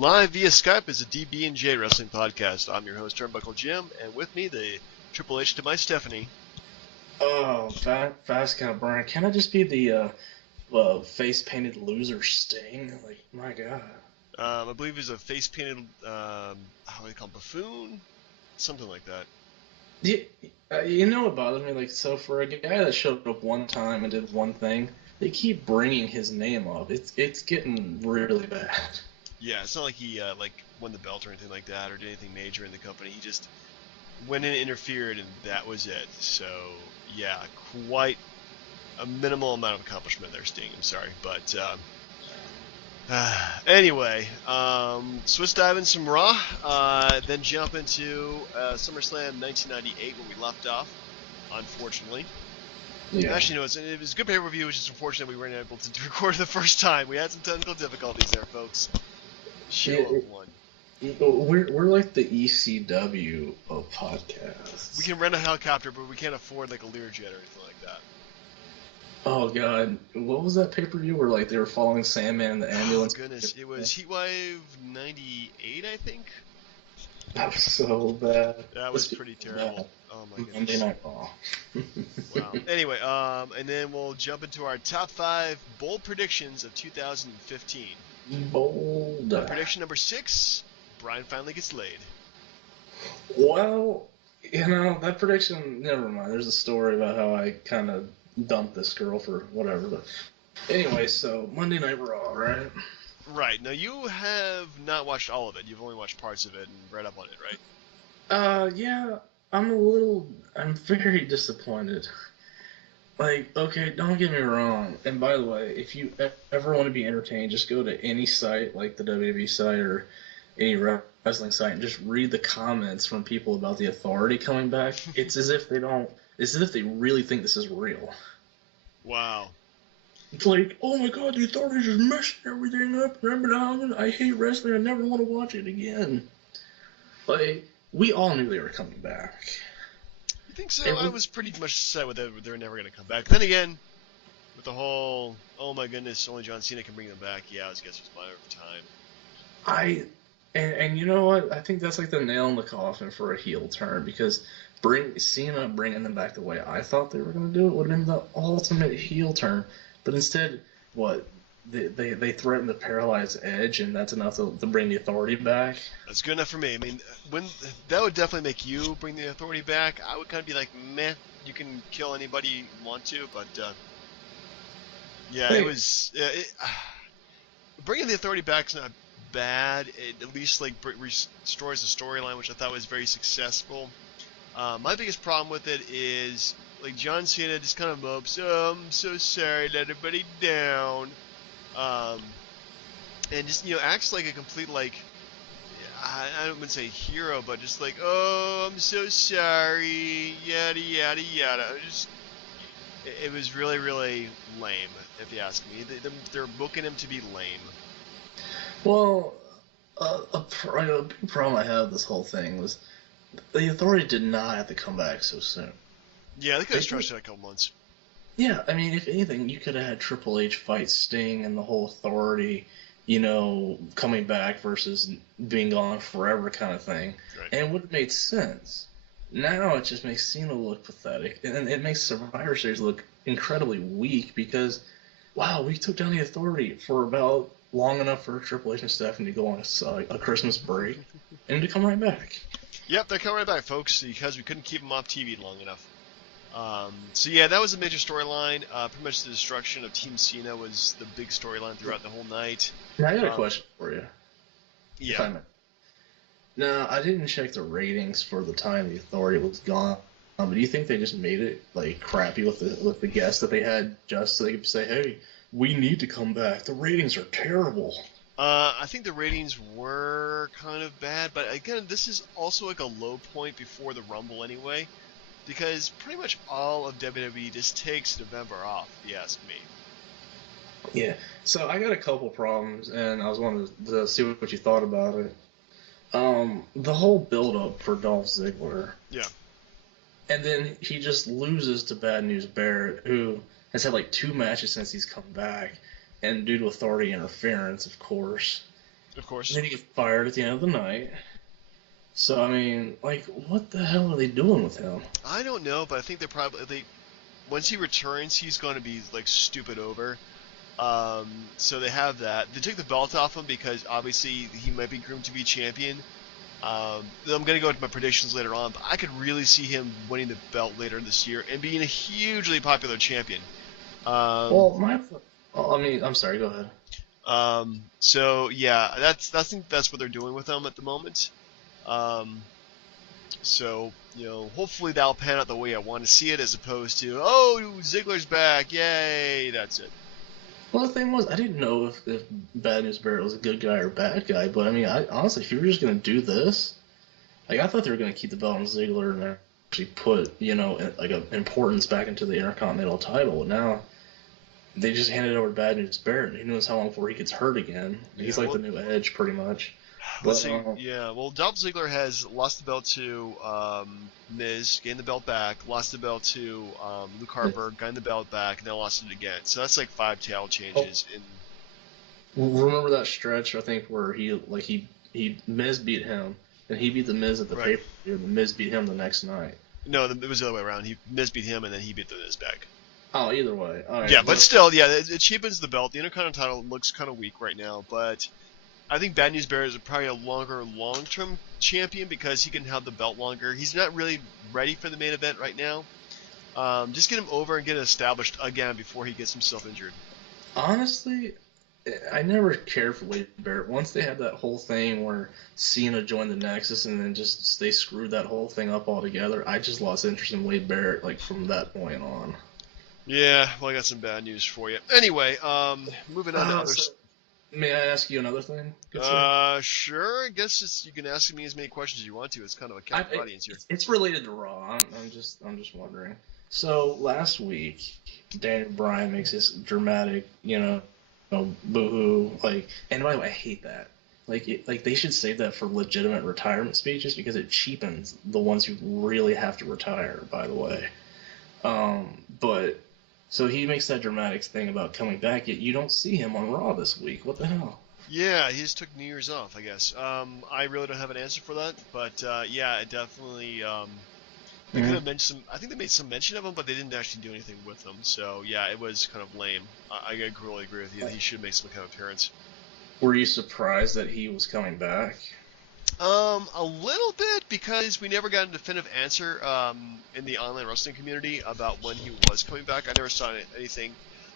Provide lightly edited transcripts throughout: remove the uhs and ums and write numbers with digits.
Live via Skype is a DB&J wrestling podcast. I'm your host, Turnbuckle Jim, and with me, the Triple H to my Stephanie. Oh, fast cat Brian. Can I just be the face-painted loser Sting? Like, my God. I believe he's a face-painted, how do they call him, buffoon? Something like that. You know what bothers me? Like, so for a guy that showed up one time and did one thing, they keep bringing his name up. It's getting really bad. Yeah, it's not like he won the belt or anything like that, or did anything major in the company. He just went in and interfered, and that was it. So, yeah, quite a minimal amount of accomplishment there, Sting. I'm sorry, but anyway, so let's dive in some Raw, then jump into SummerSlam 1998 where we left off, unfortunately. Yeah. Actually, no, it was a good pay-per-view, which is unfortunate we weren't able to record the first time. We had some technical difficulties there, folks. Show one. We're like the ECW of podcasts. We can rent a helicopter, but we can't afford like a Learjet or anything like that. Oh God, what was that pay-per-view where like they were following Sandman in the ambulance? Oh goodness, it was Heatwave 98, I think. That was so bad. That was pretty terrible. Bad. Oh my goodness. Monday Night Raw. Wow. Anyway, and then we'll jump into our top 5 bold predictions of 2015. Bold. Prediction number 6: Brian finally gets laid. Well, you know, that prediction, never mind. There's a story about how I kind of dumped this girl for whatever. But anyway, so Monday Night Raw, right? Right. Now, you have not watched all of it. You've only watched parts of it and read up on it, right? Yeah, I'm very disappointed. Like, okay, don't get me wrong. And by the way, if you ever want to be entertained, just go to any site, like the WWE site or any wrestling site, and just read the comments from people about the Authority coming back. It's as if they really think this is real. Wow. It's like, oh my God, the Authority just messed everything up. I hate wrestling. I never want to watch it again. Like, we all knew they were coming back. I think so. I was pretty much set with it. They were never going to come back. Then again, with the whole, oh my goodness, only John Cena can bring them back. Yeah, I guess it was a matter of time. And you know what? I think that's like the nail in the coffin for a heel turn, because Cena bringing them back the way I thought they were going to do it would have been the ultimate heel turn. But instead, what? They threaten to paralyze Edge, and that's enough to bring the Authority back. That's good enough for me. I mean, that would definitely make you bring the Authority back. I would kind of be like, meh, you can kill anybody you want to, but yeah, hey. It was bringing the Authority back is not bad. It at least like restores the storyline, which I thought was very successful. My biggest problem with it is like John Cena just kind of mopes, oh, I'm so sorry, let everybody down. And just, acts like a complete, like, I don't want to say hero, but just like, oh, I'm so sorry, yada, yada, yada. It was really, really lame, if you ask me. They're booking him to be lame. Well, a big problem I had with this whole thing was the Authority did not have to come back so soon. Yeah, they could have stretched it a couple months. Yeah, I mean, if anything, you could have had Triple H fight Sting and the whole Authority, coming back versus being gone forever kind of thing. Right. And it would have made sense. Now it just makes Cena look pathetic, and it makes Survivor Series look incredibly weak because, wow, we took down the Authority for about long enough for Triple H and Stephanie to go on a Christmas break and to come right back. Yep, they're coming right back, folks, because we couldn't keep them off TV long enough. So yeah, that was a major storyline. Pretty much the destruction of Team Cena was the big storyline throughout the whole night. Now, I got a question for you. Yeah. Now, I didn't check the ratings for the time the Authority was gone. But do you think they just made it like crappy with the guests that they had just so they could say, hey, we need to come back. The ratings are terrible. I think the ratings were kind of bad, but again, this is also like a low point before the Rumble anyway. Because pretty much all of WWE just takes November off, if you ask me. Yeah, so I got a couple problems, and I was wanting to see what you thought about it. The whole build-up for Dolph Ziggler. Yeah. And then he just loses to Bad News Barrett, who has had like 2 matches since he's come back, and due to Authority interference, of course. Of and course. then he gets fired at the end of the night. So I mean, like, what the hell are they doing with him? I don't know, but I think they once he returns, he's going to be like stupid over. So they have that. They took the belt off him because obviously he might be groomed to be champion. I'm going to go into my predictions later on, but I could really see him winning the belt later this year and being a hugely popular champion. Um, Well, I mean, I'm sorry. Go ahead. so yeah, I think that's what they're doing with him at the moment. Um, so hopefully that'll pan out the way I want to see it, as opposed to Ziggler's back, yay, that's it. Well, the thing was, I didn't know if Bad News Barrett was a good guy or bad guy, but I mean, honestly, if you were just gonna do this, like, I thought they were gonna keep the belt on Ziggler and actually put, like, a importance back into the Intercontinental title. Now they just handed it over to Bad News Barrett. Who knows how long before he gets hurt again? Yeah, He's like the new Edge, pretty much. let's But see. Yeah, well, Dolph Ziggler has lost the belt to Miz, gained the belt back, lost the belt to Luke Harper, gained the belt back, and then lost it again. So that's like 5 title oh, changes. In remember that stretch? I think where he Miz beat him, and he beat the Miz at the right. pay per view, and the Miz beat him the next night. No, it was the other way around. Miz beat him, and then he beat the Miz back. Oh, either way. All right. Yeah, but still, yeah, it cheapens the belt. The Intercontinental title looks kind of weak right now, but I think Bad News Bear is probably a longer, long-term champion because he can have the belt longer. He's not really ready for the main event right now. Just get him over and get it established again before he gets himself injured. Honestly, I never cared for Wade Barrett. Once they had that whole thing where Cena joined the Nexus and then just they screwed that whole thing up altogether, I just lost interest in Wade Barrett like from that point on. Yeah, well, I got some bad news for you. Anyway, moving on to other. So, may I ask you another thing? Good sir? Sure. I guess you can ask me as many questions as you want to. It's kind of a captive audience here. It's related to Raw. I'm just wondering. So last week, Daniel Bryan makes this dramatic, boohoo. Like, and by the way, I hate that. Like they should save that for legitimate retirement speeches because it cheapens the ones who really have to retire. By the way, but so he makes that dramatic thing about coming back, yet you don't see him on Raw this week. What the hell? Yeah, he just took New Year's off, I guess. I really don't have an answer for that, but yeah, it definitely. They could have mentioned some. I think they made some mention of him, but they didn't actually do anything with him. So yeah, it was kind of lame. I really agree with you. He should make some kind of appearance. Were you surprised that he was coming back? A little bit because we never got a definitive answer in the online wrestling community about when he was coming back. I never saw anything.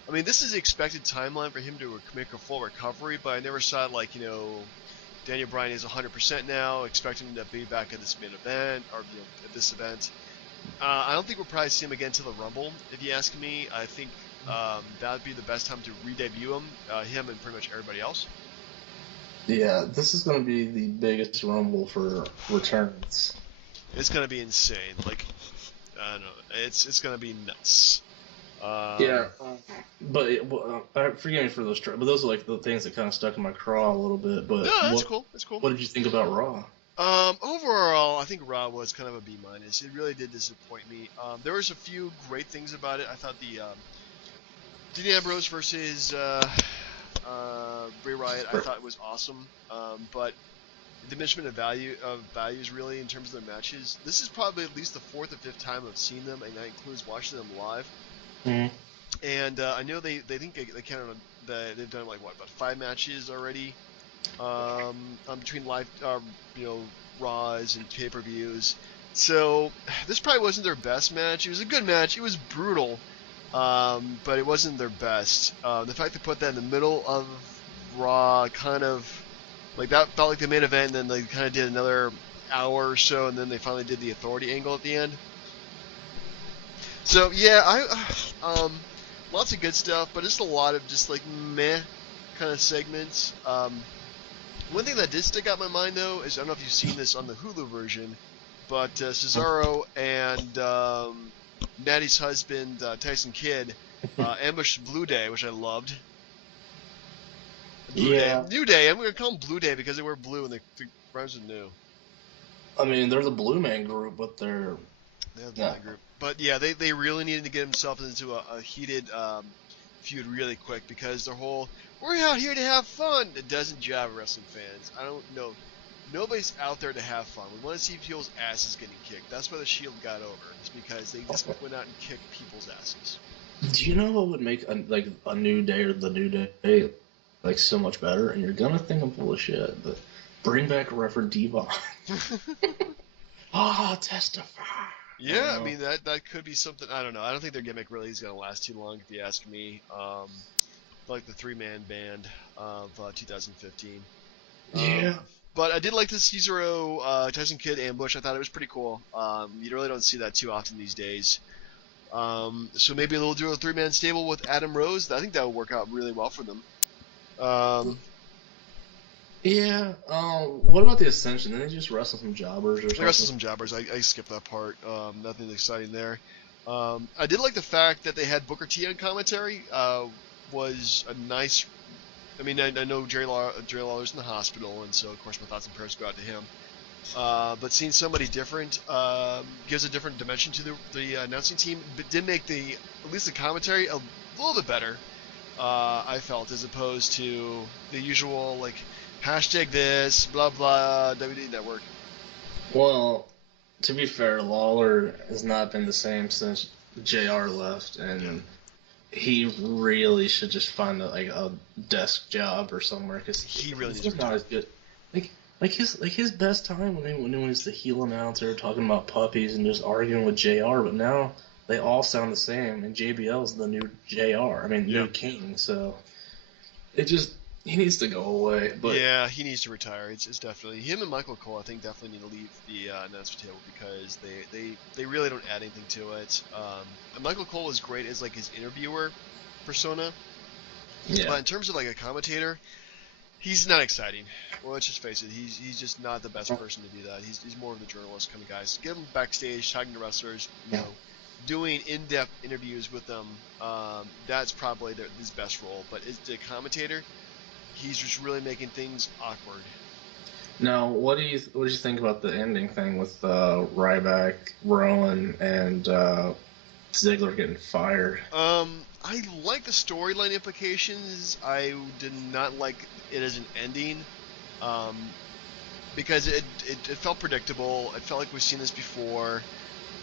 I mean, this is the expected timeline for him to make a full recovery, but I never saw Daniel Bryan is 100% now, expecting him to be back at this main event or at this event. I don't think we'll probably see him again till the Rumble, if you ask me. I think that would be the best time to re-debut him and pretty much everybody else. Yeah, this is going to be the biggest Rumble for returns. It's gonna be insane. Like, I don't know. It's gonna be nuts. Yeah, but forgive me for those, but those are like the things that kind of stuck in my craw a little bit. But No, that's cool. That's cool. What did you think about Raw? Overall, I think Raw was kind of a B minus. It really did disappoint me. There was a few great things about it. I thought the Dean Ambrose versus Bray Wyatt, I thought it was awesome. But the diminishment of values really in terms of their matches. This is probably at least the 4th or 5th time I've seen them, and that includes watching them live. Mm-hmm. And I know they think they counted they've done like about 5 matches already between live Raws and pay-per-views. So this probably wasn't their best match. It was a good match. It was brutal, but it wasn't their best. The fact they put that in the middle of Raw kind of like that felt like the main event, and then they kind of did another hour or so, and then they finally did the authority angle at the end. So yeah, lots of good stuff, but just a lot of just like meh kind of segments. One thing that did stick out in my mind though is I don't know if you've seen this on the Hulu version, but Cesaro and Natty's husband Tyson Kidd ambushed Blue Day, which I loved. New Day. I'm gonna call them Blue Day because they wear blue and they rhymes with new. I mean, they're the Blue Man Group, but they have the Blue Man Group. But yeah, they really needed to get themselves into a heated feud really quick because their whole We're out here to have fun. It doesn't jive, wrestling fans. I don't know. Nobody's out there to have fun. We want to see people's asses getting kicked. That's why the Shield got over. It's because they just went out and kicked people's asses. Do you know what would make a New Day or the New Day like so much better? And you're gonna think I'm full of shit, but bring back Reverend Devon. Ah, testify. Yeah, I mean that could be something. I don't know. I don't think their gimmick really is gonna last too long, if you ask me. Like the three-man band of 2015. Yeah. But I did like the Cesaro Tyson Kidd ambush. I thought it was pretty cool. You really don't see that too often these days. So maybe they'll do a three-man stable with Adam Rose. I think that would work out really well for them. Yeah. What about the Ascension? Didn't they just wrestle some jobbers or something? They wrestled some jobbers. I skipped that part. Nothing exciting there. I did like the fact that they had Booker T on commentary. Was a nice. I mean, I know Jerry Lawler's in the hospital, and so of course my thoughts and prayers go out to him. But seeing somebody different gives a different dimension to the announcing team. But did make at least the commentary a little bit better. I felt, as opposed to the usual like hashtag this blah blah WWE Network. Well, to be fair, Lawler has not been the same since JR left, and he really should just find a desk job or somewhere, because He really needs he's to not as good. His best time when he was the heel announcer talking about puppies and just arguing with JR, but now they all sound the same, and JBL's the new JR. I mean, new King. So he needs to go away. But yeah, he needs to retire. It's definitely him and Michael Cole. I think definitely need to leave the announcer table, because they really don't add anything to it. And Michael Cole is great as like his interviewer persona, but in terms of like a commentator, he's not exciting. Well, let's just face it. He's just not the best person to do that. He's more of the journalist kind of guy. So get him backstage, talking to wrestlers, doing in-depth interviews with them. That's probably his best role. But as the commentator, he's just really making things awkward. Now, what do you think about the ending thing with Ryback, Rowan, and Ziggler getting fired? I like the storyline implications. I did not like it as an ending, because it felt predictable. It felt like we've seen this before.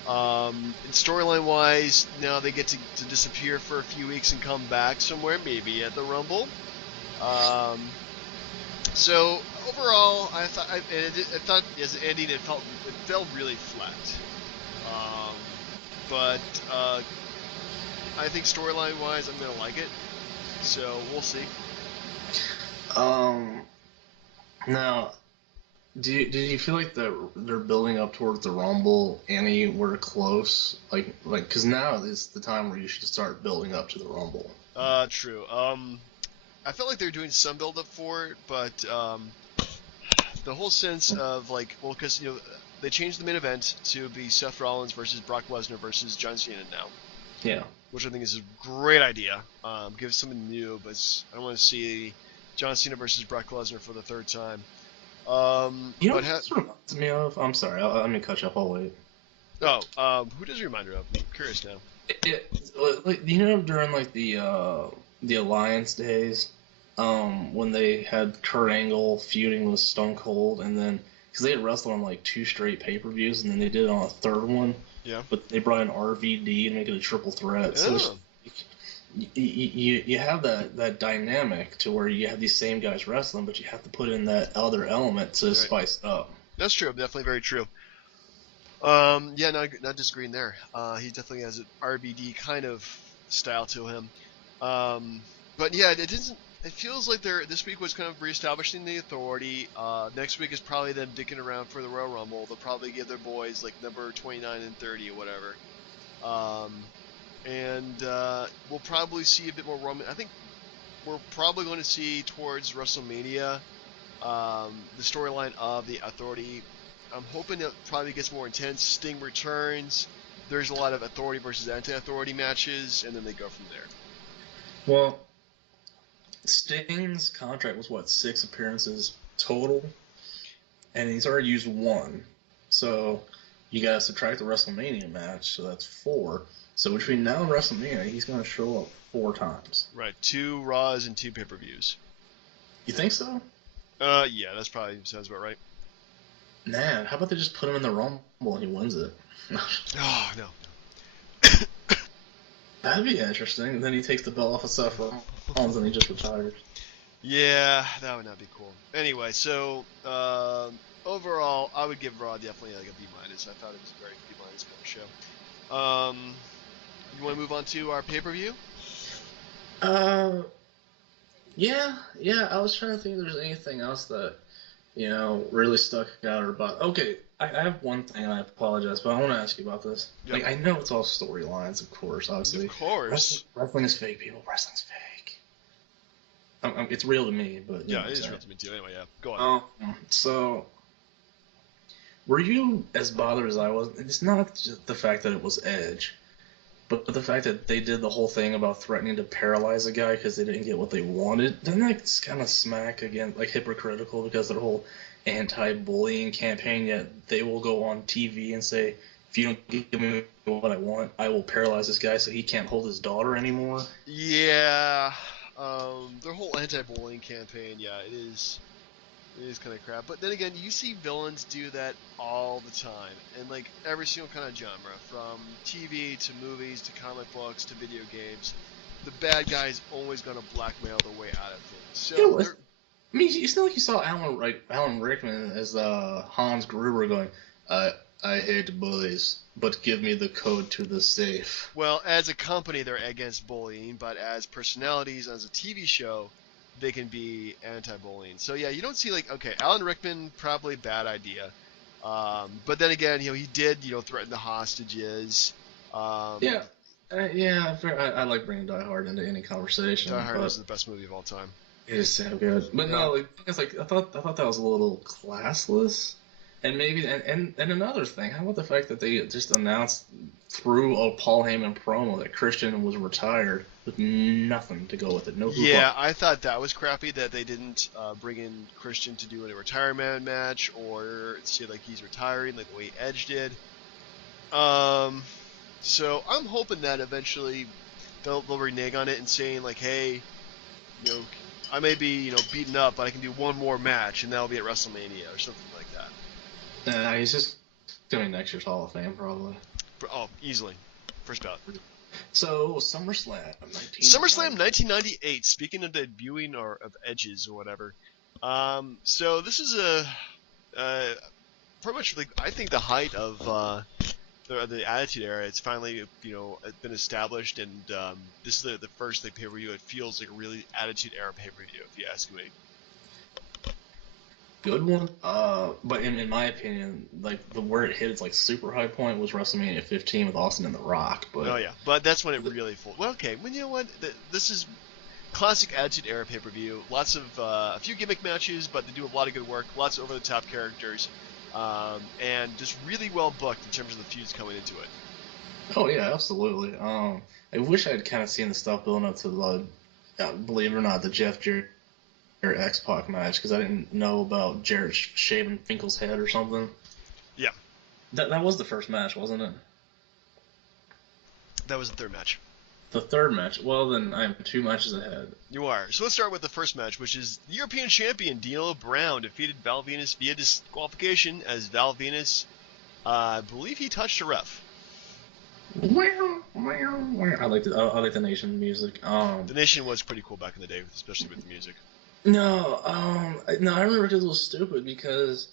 And storyline wise, now they get to disappear for a few weeks and come back somewhere, maybe at the Rumble. So overall, I thought as an ending, it felt really flat. But I think storyline wise, I'm gonna like it. So we'll see. Now, did you feel like they're building up towards the Rumble anywhere close? Like, because now is the time where you should start building up to the Rumble. True. I felt like they were doing some build up for it, but the whole sense of like, well, because they changed the main event to be Seth Rollins versus Brock Lesnar versus John Cena now. Yeah. Which I think is a great idea. Give something new, but I don't want to see John Cena versus Brock Lesnar for the third time. What this reminds me of? I'm sorry, let me cut you off. I'll wait. Oh, who does it remind her of? I'm curious now. During like the Alliance days, when they had Kurt Angle feuding with Stone Cold, and then because they had wrestled on like 2 straight pay-per-views, and then they did it on a third one. Yeah. But they brought in RVD and make it a triple threat. Yeah. So you have that dynamic to where you have these same guys wrestling, but you have to put in that other element to spice it up. That's true. Definitely very true. Not disagreeing there. He definitely has an RVD kind of style to him. But yeah, it feels like this week was kind of reestablishing the Authority. Next week is probably them dicking around for the Royal Rumble. They'll probably give their boys like number 29 and 30 or whatever. We'll probably see a bit more Roman. I think we're probably going to see towards WrestleMania the storyline of the Authority. I'm hoping it probably gets more intense. Sting returns. There's a lot of Authority versus Anti-Authority matches, and then they go from there. Well, Sting's contract was 6 appearances total, and he's already used 1. So you got to subtract the WrestleMania match, so that's 4. So between now and WrestleMania, he's gonna show up 4 times. Right, 2 Raws and 2 pay-per-views. You think so? Yeah, that's probably sounds about right. Man, how about they just put him in the Rumble and he wins it? Oh no. That'd be interesting. Then he takes the belt off of Seth Rollins and he just retires. Yeah, that would not be cool. Anyway, so overall, I would give Raw definitely like a B minus. I thought it was a very B minus kind of show. You want to move on to our pay-per-view? Uh, yeah. I was trying to think if there's anything else that really stuck out or about. Okay, I have one thing, and I apologize, but I want to ask you about this. Yep. Like, I know it's all storylines, of course, obviously. Of course. Wrestling is fake, people. Wrestling's fake. It's real to me, but yeah, it is real to me too. Anyway, yeah, go on. So, were you as bothered as I was? It's not just the fact that it was Edge, but the fact that they did the whole thing about threatening to paralyze a guy because they didn't get what they wanted. Doesn't that kind of smack again, like hypocritical because of the whole anti-bullying campaign? Yet they will go on TV and say, if you don't give me what I want, I will paralyze this guy so he can't hold his daughter anymore. Yeah, their whole anti-bullying campaign, yeah, it is kind of crap. But then again, you see villains do that all the time, and like every single kind of genre, from TV to movies to comic books to video games, the bad guy is always going to blackmail their way out of things. So, I mean, it's not like you saw Alan Rickman as Hans Gruber going, I hate bullies, but give me the code to the safe. well, as a company, they're against bullying, but as personalities, as a TV show, they can be anti-bullying. So yeah, you don't see like, okay, Alan Rickman, probably bad idea. But then again, he did, threaten the hostages. Yeah, I like bringing Die Hard into any conversation. Die Hard is the best movie of all time. It is so good, but no, like, it's like I thought that was a little classless, and maybe and another thing. How about the fact that they just announced through a Paul Heyman promo that Christian was retired with nothing to go with it? No. Yeah, I thought that was crappy that they didn't bring in Christian to do a retirement match or say like he's retiring like the way Edge did. So I'm hoping that eventually they'll renege on it and saying like, hey, I may be beaten up, but I can do one more match and that'll be at WrestleMania or something like that. He's just doing next year's Hall of Fame probably. Oh, easily, first bout. So SummerSlam 1998. Speaking of debuting or of edges or whatever, so this is pretty much like I think the height of the Attitude Era. It's finally been established, and this is the first pay-per-view. It feels like a really Attitude Era pay-per-view, if you ask me. Good one, but in my opinion, like where it hit its like super high point was WrestleMania 15 with Austin and The Rock. But oh yeah, but that's when it really full. Well, okay, well, you know what? This is classic Attitude Era pay-per-view. Lots of a few gimmick matches, but they do a lot of good work. Lots of over-the-top characters, and just really well booked in terms of the feuds coming into it. Oh yeah, absolutely. I wish I'd kind of seen the stuff building up to the, believe it or not, the Jeff Jarrett X-Pac match, because I didn't know about Jarrett shaving Finkel's head or something. Yeah. That was the first match, wasn't it? That was the third match. The third match? Well, then I am 2 matches ahead. You are. So let's start with the first match, which is the European Champion, D'Lo Brown, defeated Val Venus via disqualification, as Val Venus, I believe he touched a ref. I like the Nation music. The Nation was pretty cool back in the day, especially with the music. No, I remember because it was stupid because,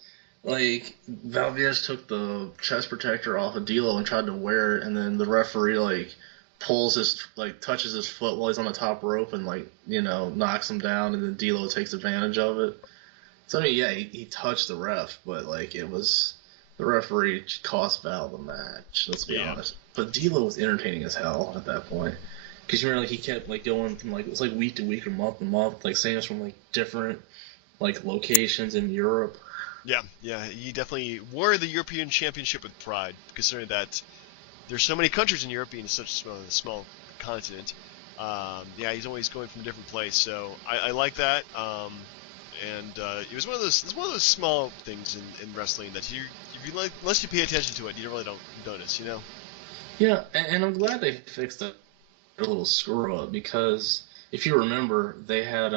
like, Val Venus took the chest protector off of D'Lo and tried to wear it, and then the referee, like, touches his foot while he's on the top rope and, like, knocks him down, and then D'Lo takes advantage of it. So, I mean, yeah, he touched the ref, but, like, it was, the referee cost Val the match, let's be honest. But D'Lo was entertaining as hell at that point. Because you remember, like, he kept, like, going from, like, it was, like, week to week or month to month, like, saying us from, like, different, like, locations in Europe. Yeah, he definitely wore the European Championship with pride, considering that there's so many countries in Europe being such a small continent. Yeah, he's always going from a different place, so I like that. And it was one of those small things in wrestling that unless you pay attention to it, you really don't notice, Yeah, and I'm glad they fixed that little screw up because if you remember, they had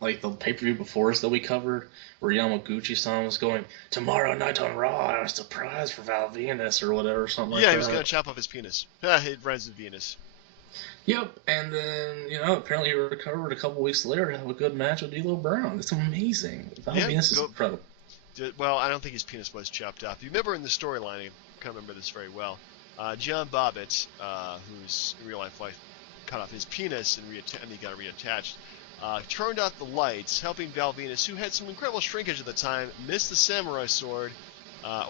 like the pay per view before us that we covered, where Yamaguchi-san was going tomorrow night on Raw, a surprise for Val Venus or whatever, something like Yeah, he was gonna that. chop off his penis. It runs with Venus. Yep, and then apparently he recovered a couple weeks later to have a good match with D'Lo Brown. It's amazing. Val Yeah, Venus is go. incredible. Well, I don't think his penis was chopped off. You remember in the storyline, I can't remember this very well. John Bobbitt, who's in real life cut off his penis and he got it reattached. Turned off the lights, helping Val Venus, who had some incredible shrinkage at the time, miss the samurai sword,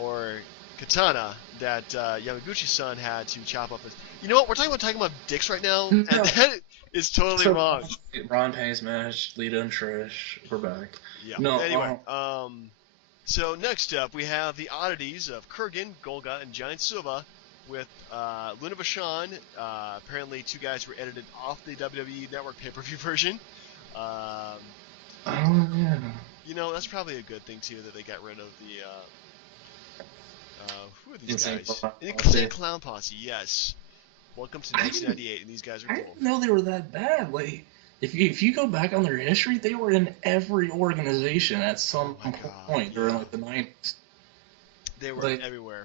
or katana, that Yamaguchi-san had to chop off his. You know what? We're talking about dicks right now, and No, that is totally so wrong. Ron Payne's match, Lita and Trish, we're back. Yeah. No, Anyway, so next up we have the oddities of Kurgan, Golga, and Giant Silva with Luna Vachon. Apparently, two guys were edited off the WWE Network pay-per-view version. Um, oh yeah, that's probably a good thing too that they got rid of the. Who are these Insane guys? Clown Insane Posse. Clown Posse. Yes. Welcome to I didn't 1998, and these guys are I cool. didn't know they were that bad. Like, if you go back on their history, they were in every organization at Oh some my god, point during yeah. like the 90s. They were Like, everywhere.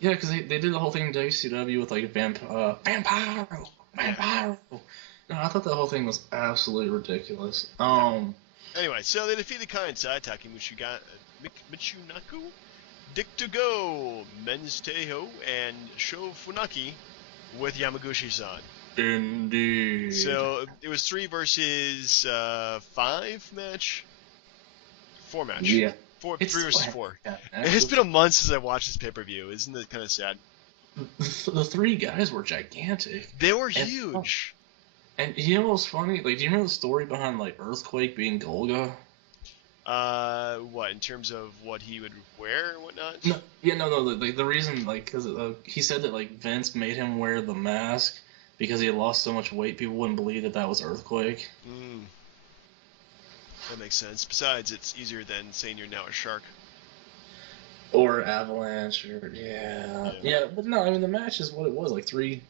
yeah, because they did the whole thing in WCW with like Vampiro, Yeah. Vampiro. No, I thought the whole thing was absolutely ridiculous. Yeah. Anyway, so they defeated Kansai, Taki Michunaku, Dick to Go, Men's Teho, and Sho Funaki with Yamaguchi-san. Indeed. So it was 3 versus 5 match? 4 match. Yeah. 3 versus 4. Yeah, It's been a month since I watched this pay-per-view. Isn't that kind of sad? the three guys were gigantic. They were And- huge. And you know what's funny? Like, do you know the story behind like Earthquake being Golga? What, in terms of what he would wear and whatnot? No, yeah, no. Like the reason, like, because he said that like Vince made him wear the mask because he had lost so much weight, people wouldn't believe that that was Earthquake. That makes sense. Besides, it's easier than saying you're now a shark. Or Avalanche, or yeah. But no, I mean the match is what it was. Like three,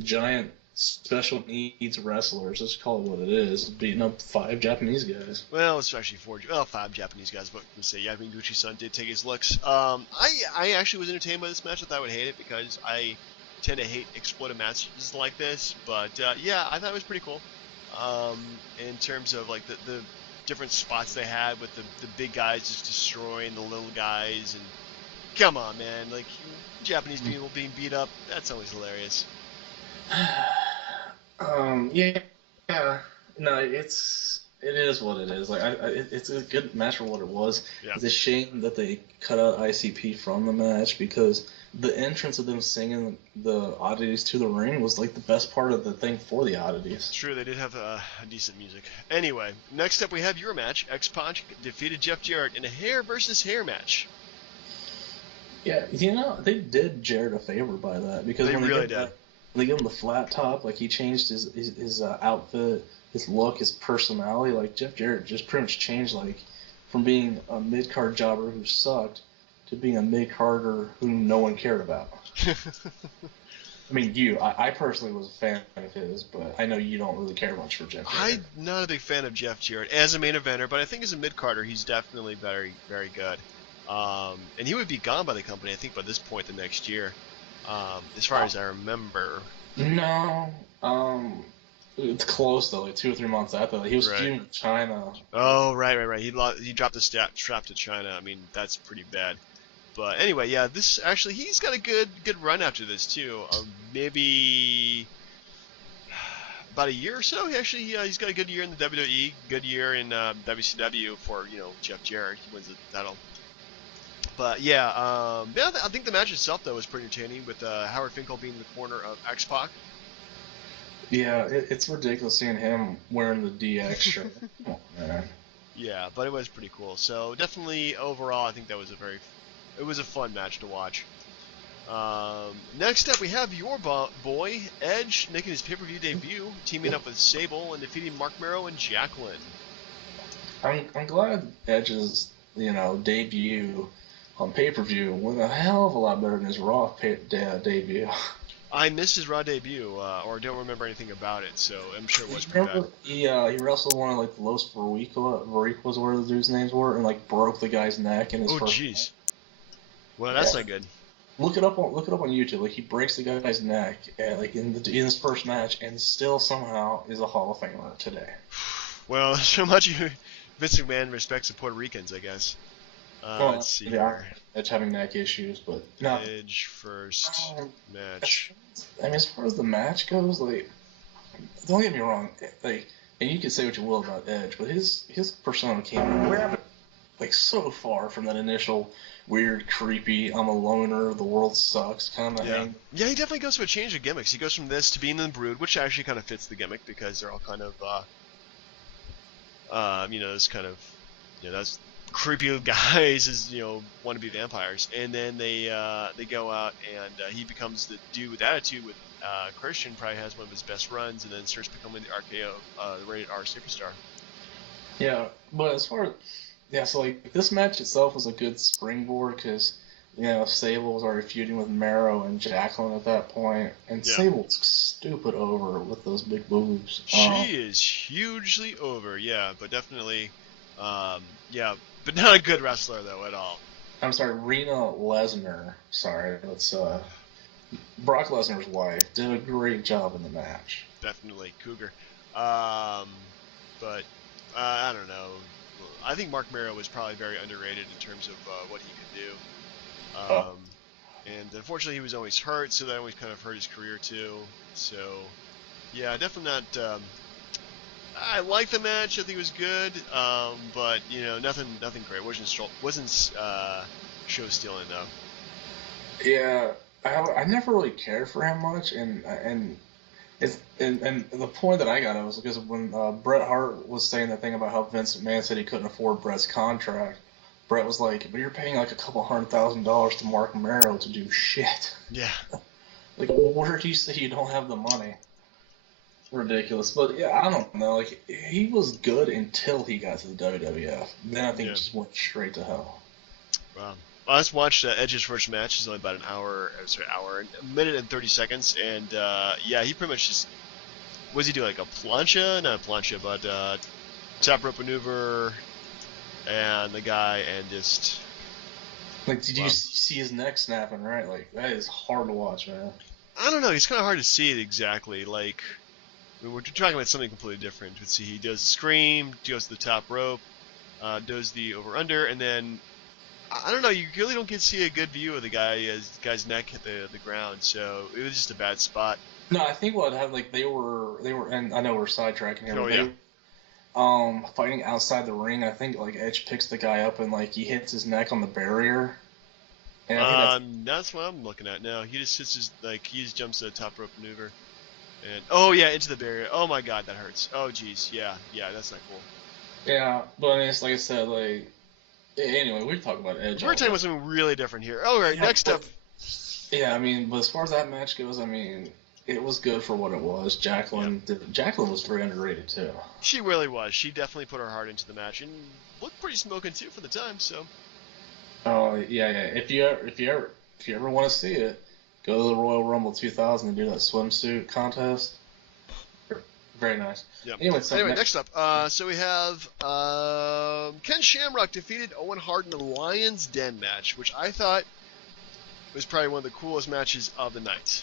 giant special needs wrestlers. Let's call it what it is. Beating up 5 Japanese guys. Well, it's actually 5 Japanese guys, but let's say Yamaguchi-san did take his looks. I actually was entertained by this match. I thought I would hate it because I tend to hate exploitive matches like this. But yeah, I thought it was pretty cool. In terms of like the different spots they had with the big guys just destroying the little guys, and come on, man, like Japanese people being beat up, that's always hilarious. Yeah. No, it is what it is. Like it's a good match for what it was. Yeah. It's a shame that they cut out ICP from the match because the entrance of them singing the oddities to the ring was like the best part of the thing for the oddities. True, they did have decent music. Anyway, next up we have your match. X-Pac defeated Jeff Jarrett in a hair versus hair match. Yeah, they did Jarrett a favor by that because They really did. When they give him the flat top, like he changed his outfit, his look, his personality. Like Jeff Jarrett just pretty much changed, like from being a mid card jobber who sucked to being a mid carder who no one cared about. I mean, I personally was a fan of his, but I know you don't really care much for Jeff Jarrett. I'm not a big fan of Jeff Jarrett as a main eventer, but I think as a mid carder, he's definitely very, very good. And he would be gone by the company, I think, by this point the next year. As far as I remember. No, it's close though. Like 2 or 3 months after that, he was Right. feuding with China. Oh, right. He dropped the strap to China. I mean, that's pretty bad. But anyway, yeah, he's got a good run after this too. Maybe about a year or so. He's got a good year in the WWE, good year in WCW for Jeff Jarrett. He wins the title. But yeah, I think the match itself though was pretty entertaining with Howard Finkel being in the corner of X-Pac. Yeah, it's ridiculous seeing him wearing the DX shirt. Come on, man. Yeah, but it was pretty cool. So definitely overall, I think that was it was a fun match to watch. Next up, we have your boy Edge making his pay-per-view debut, teaming up with Sable and defeating Mark Merrow and Jacqueline. I'm glad Edge's debut on pay-per-view went a hell of a lot better than his Raw debut. I missed his Raw debut, or don't remember anything about it, so I'm sure it was You pretty bad. remember he wrestled one of like the Los Barricas, where the dude's names were, and like broke the guy's neck in his Oh, first. jeez. Well, Yeah, that's not good. look it up on YouTube. Like he breaks the guy's neck like in his first match, and still somehow is a Hall of Famer today. Well, so much Vince McMahon respects the Puerto Ricans, I guess. Let's Well, see yeah, here. Edge having neck issues, but not. Edge first Um, match. I mean, as far as the match goes, like, don't get me wrong, like, and you can say what you will about Edge, but his persona came like so far from that initial weird, creepy, I'm a loner, the world sucks kind of Yeah. thing. Yeah, he definitely goes through a change of gimmicks. He goes from this to being in the Brood, which actually kind of fits the gimmick because they're all kind of, this kind of, that's creepy guys as want to be vampires, and then they go out and he becomes the dude with attitude. With Christian probably has one of his best runs, and then starts becoming the RKO, the rated R superstar. Yeah, but as far as so like this match itself was a good springboard because Sable was already feuding with Marrow and Jacqueline at that point, and Yeah, Sable's stupid over with those big boobs. she is hugely over. Yeah, but definitely, yeah, but not a good wrestler though at all. I'm sorry, Rena Lesnar. Sorry, that's Brock Lesnar's wife did a great job in the match. Definitely Cougar. Um, but I don't know. I think Mark Merrow was probably very underrated in terms of what he could do. Oh, And unfortunately, he was always hurt, so that always kind of hurt his career too. So yeah, definitely not. I like the match. I think it was good, but nothing great. Wasn't show stealing though. yeah, I never really cared for him much, and and the point that I got at was because when Bret Hart was saying that thing about how Vince McMahon said he couldn't afford Bret's contract, Bret was like, "But you're paying like a couple $100,000 to Mark Merrow to do shit. Yeah, Like, where do you say you don't have the money?" Ridiculous, but yeah, I don't know. Like, he was good until he got to the WWF. Then I think yeah. he just went straight to hell. I just watched Edge's first match. It's only about an hour, a minute and 30 seconds, and yeah, he pretty much just what does he do? Like a plancha, not a plancha, but top rope maneuver, and the guy, and just Like, did you wow. see his neck snapping? Right, like that is hard to watch, man. I don't know. It's kind of hard to see it exactly. Like we're talking about something completely different. Let's see. He does the scream, goes to the top rope, does the over under, and then I don't know. You really don't get to see a good view of the guy's neck hit the ground. So it was just a bad spot. No, I think what happened, like they were, and I know we're sidetracking here, Oh but yeah. they fighting outside the ring. I think like Edge picks the guy up and like he hits his neck on the barrier, and I think that's That's what I'm looking at now. He just hits he just jumps to the top rope maneuver, and oh yeah, into the barrier. Oh my god, that hurts. Oh jeez, yeah, that's not cool. yeah. But I mean, it's like I said, like anyway, we talk about Edge We're all talking day. about something really different here. All right, Yeah, next up. but yeah, I mean, but as far as that match goes, I mean, it was good for what it was. Yeah, Jacqueline was very underrated too. she really was. She definitely put her heart into the match and looked pretty smoking too for the time. So Oh yeah, yeah. If you ever want to see it, go to the Royal Rumble 2000 and do that swimsuit contest. Very nice. yeah. Anyway, so Anyway, next up. So we have Ken Shamrock defeated Owen Hart in the Lions Den match, which I thought was probably one of the coolest matches of the night.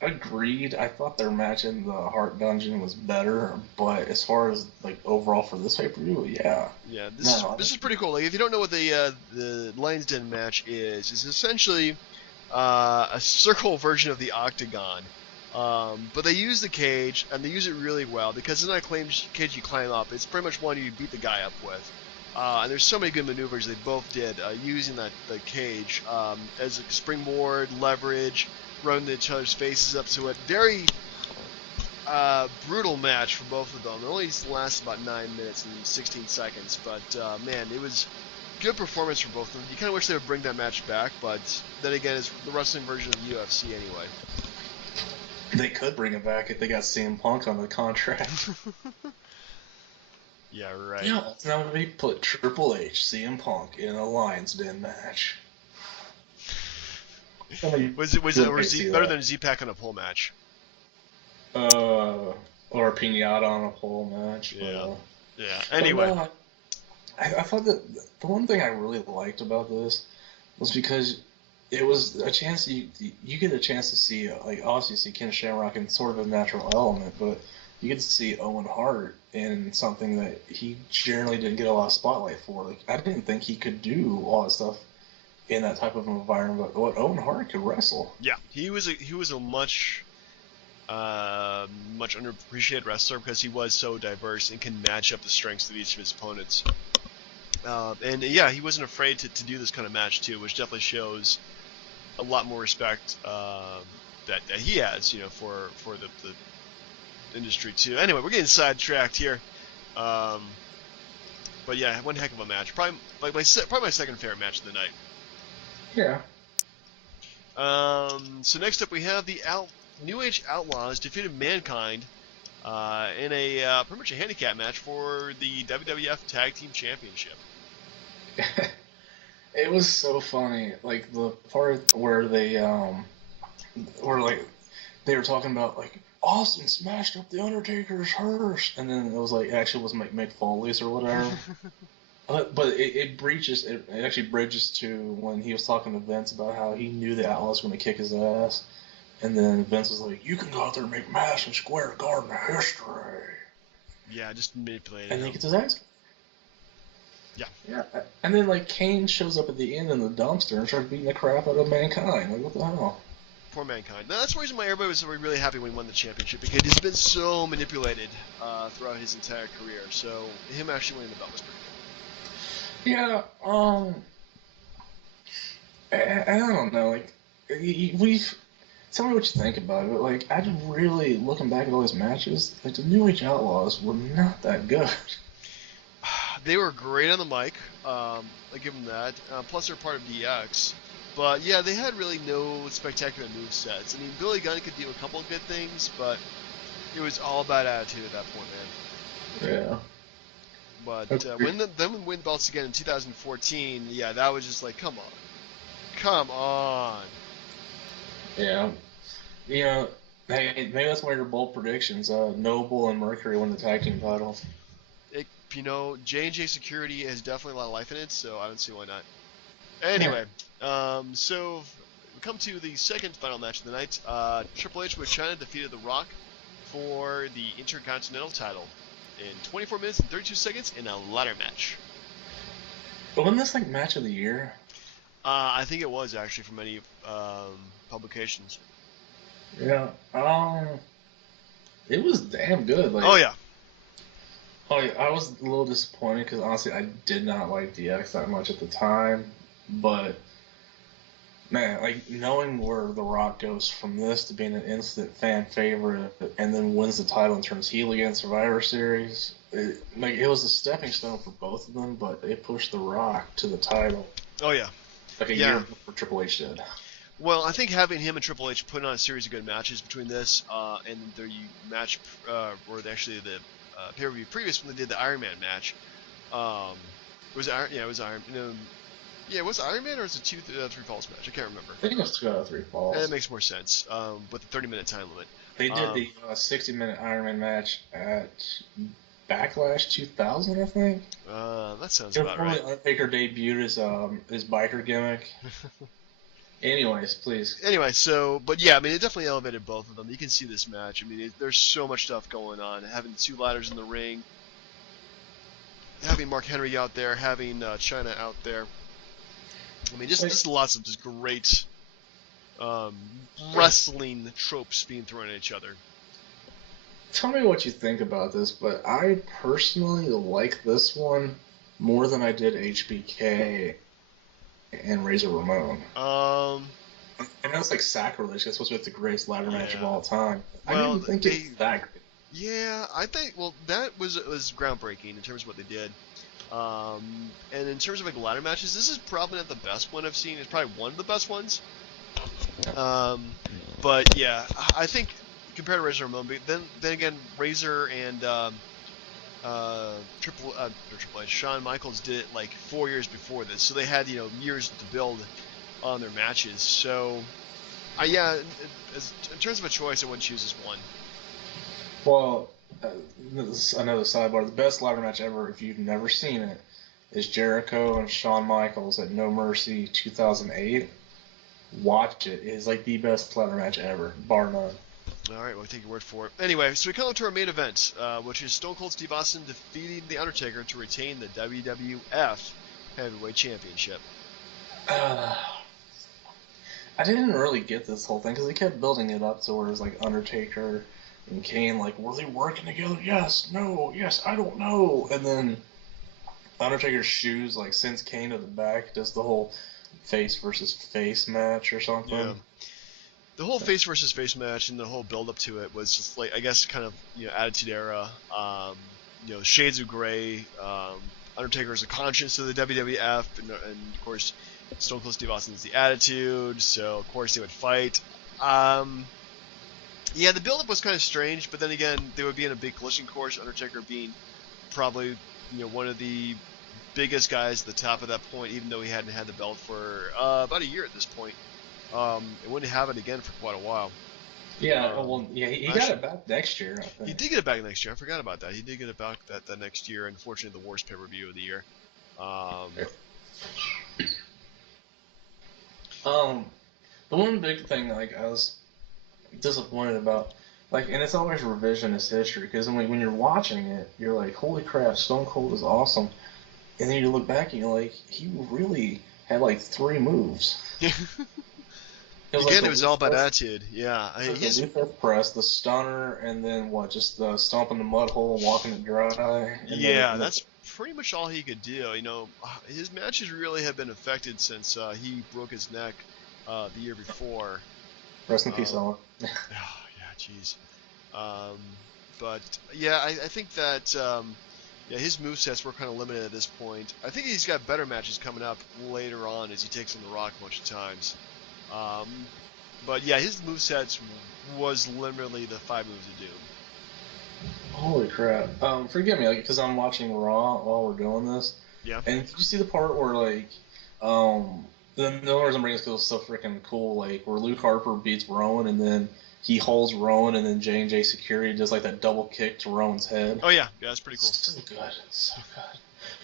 agreed. I thought their match in the Heart Dungeon was better, but as far as like overall for this pay per view, yeah. Yeah, No, this is pretty cool. Like, if you don't know what the Lions Den match is, it's essentially a circle version of the octagon. But they use the cage, and they use it really well because it's not a cage you climb up. It's pretty much one you beat the guy up with. And there's so many good maneuvers they both did using the cage as a springboard, leverage, running each other's faces up to it. Very brutal match for both of them. It only lasts about 9 minutes and 16 seconds, but man, it was good performance for both of them. You kind of wish they would bring that match back, but then again, it's the wrestling version of the UFC anyway. they could bring it back if they got CM Punk on the contract. Yeah, right. Yeah, now we put Triple H, CM Punk in a Lions Den match. Was it You'll or see better that. than a Z-Pack on a pole match? Or a pinata on a pole match. Yeah. Yeah. But Anyway. no, I thought that the one thing I really liked about this was because it was a chance you get a chance to see, like, obviously see Ken Shamrock in sort of a natural element, but you get to see Owen Hart in something that he generally didn't get a lot of spotlight for. Like, I didn't think he could do all that stuff in that type of environment, but Owen Hart could wrestle. Yeah, he was a much underappreciated wrestler because he was so diverse and can match up the strengths of each of his opponents. And yeah, he wasn't afraid to do this kind of match too, which definitely shows a lot more respect that he has, for the industry too. Anyway, we're getting sidetracked here. But yeah, one heck of a match. Probably my second favorite match of the night. Yeah. So next up we have the New Age Outlaws defeated Mankind in a pretty much a handicap match for the WWF Tag Team Championship. It was so funny, like the part where they they were talking about, like, Austin smashed up the Undertaker's hearse, and then it was like actually was Mick Foley's or whatever. But it actually bridges to when he was talking to Vince about how he knew the Outlaws were going to kick his ass, and then Vince was like, "You can go out there and make Madison Square Garden history." Yeah, just manipulating And then him. he gets his ass. Yeah, and then like Kane shows up at the end in the dumpster and starts beating the crap out of Mankind. Like, what the hell? Poor Mankind. Now, that's the reason why everybody was really happy when he won the championship, because he's been so manipulated throughout his entire career. So him actually winning the belt was pretty good. Yeah, I don't know. Like, we've tell me what you think about it. But like, I just really looking back at all these matches, like the New Age Outlaws were not that good. They were great on the mic. I give them that. Plus, they're part of DX. But yeah, they had really no spectacular move sets. I mean, Billy Gunn could do a couple of good things, but it was all about attitude at that point, man. Yeah. But when them win belts again in 2014, yeah, that was just like, come on. Yeah. You know, hey, maybe that's one of your bold predictions. Noble and Mercury win the tag team titles. J&J Security has definitely a lot of life in it, so I don't see why not. Anyway, so we come to the second final match of the night. Triple H with China defeated The Rock for the Intercontinental title in 24 minutes and 32 seconds in a ladder match. But wasn't this like match of the year? I think it was actually for many publications. Yeah. It was damn good. Like, Oh yeah. I was a little disappointed because honestly, I did not like DX that much at the time. But man, like knowing where The Rock goes from this to being an instant fan favorite, and then wins the title and turns heel again Survivor Series, it was a stepping stone for both of them. But it pushed The Rock to the title. Oh yeah. Like a year before Triple H did. Well, I think having him and Triple H put on a series of good matches between this and their match, or actually the pay-per-view previous when they did the Iron Man match. Was it Iron? Yeah, it was Iron. Was it Iron Man or was it 2 3 falls match? I can't remember. I think it was 2 out of 3 falls. That makes more sense with the 30-minute time limit. They did the 60-minute Iron Man match at Backlash 2000, I think. That sounds about right. Undertaker debuted his biker gimmick. Anyways, please. Anyway, but yeah, I mean, it definitely elevated both of them. You can see this match. I mean, there's so much stuff going on. Having 2 ladders in the ring, having Mark Henry out there, having China out there. I mean, just lots of just great wrestling tropes being thrown at each other. Tell me what you think about this, but I personally like this one more than I did HBK and Razor Ramon. I know it's like sacrilege. It's supposed to be the greatest ladder match of all time. Well, I didn't think it's that great. Yeah, I think that was groundbreaking in terms of what they did. And in terms of like ladder matches, this is probably not the best one I've seen. It's probably one of the best ones. But yeah, I think compared to Razor Ramon, then again, Razor and Triple H, Shawn Michaels did it like 4 years before this, so they had years to build on their matches. So, yeah, in terms of a choice, I wouldn't choose this one. Well, this is another sidebar. The best ladder match ever, if you've never seen it, is Jericho and Shawn Michaels at No Mercy 2008. Watch it. It is like the best ladder match ever, bar none. All right, we'll take your word for it. Anyway, so we come to our main event, which is Stone Cold Steve Austin defeating The Undertaker to retain the WWF Heavyweight Championship. I didn't really get this whole thing because they kept building it up to where it was like Undertaker and Kane, like, were they working together? Yes, no, yes, I don't know. And then Undertaker's shoes, like, sends Kane to the back, does the whole face versus face match or something. Yeah. The whole face versus face match and the whole build up to it was just like, I guess, kind of, Attitude Era, shades of gray. Undertaker is a conscience of the WWF, and of course, Stone Cold Steve Austin is the Attitude, so of course they would fight. Yeah, the build-up was kind of strange, but then again, they would be in a big collision course. Undertaker being probably one of the biggest guys at the top of that point, even though he hadn't had the belt for about a year at this point. It wouldn't have it again for quite a while. Yeah, he got it back next year, I think. He did get it back next year. I forgot about that. He did get it back that next year. Unfortunately, the worst pay-per-view of the year. The one big thing, like, I was disappointed about, like, and it's always revisionist history, because when you're watching it, you're like, holy crap, Stone Cold is awesome. And then you look back and you're like, he really had like 3 moves. Again, it was all about attitude. Yeah, the Luther press, the stunner, and then what? Just the stomping the mud hole, walking it dry. Yeah, that's pretty much all he could do. His matches really have been affected since he broke his neck the year before. Rest in peace, Alan. Yeah, jeez. But yeah, I think that his movesets were kind of limited at this point. I think he's got better matches coming up later on as he takes on The Rock a bunch of times. But yeah, his movesets was literally the 5 moves of doom. Holy crap. Forgive me, because I'm watching Raw while we're doing this. Yeah. And did you see the part where, like, the only reason I'm bringing this because it's so freaking cool, like, where Luke Harper beats Rowan, and then he holds Rowan, and then J&J Security does, like, that double kick to Rowan's head. Oh, yeah. Yeah, that's pretty cool. So good. So good.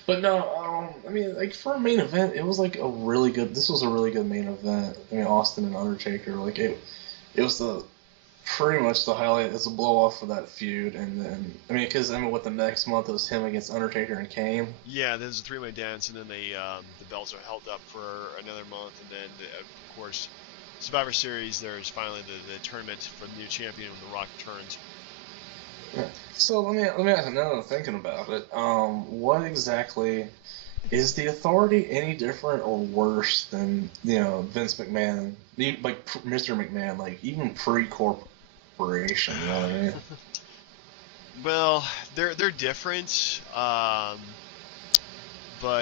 But no, I mean, like, for a main event, it was, like, this was a really good main event. I mean, Austin and Undertaker, like, it was pretty much the highlight as a blow-off of that feud. And then, because what the next month it was him against Undertaker and Kane. Yeah, there's a 3-way dance, and then the belts are held up for another month, and then, of course, Survivor Series, there's finally the tournament for the new champion when The Rock returns. So let me ask, now that I'm thinking about it, what exactly is the Authority any different or worse than Vince McMahon, like Mr. McMahon, like even pre-corporation? You know what I mean? Well, they're different, but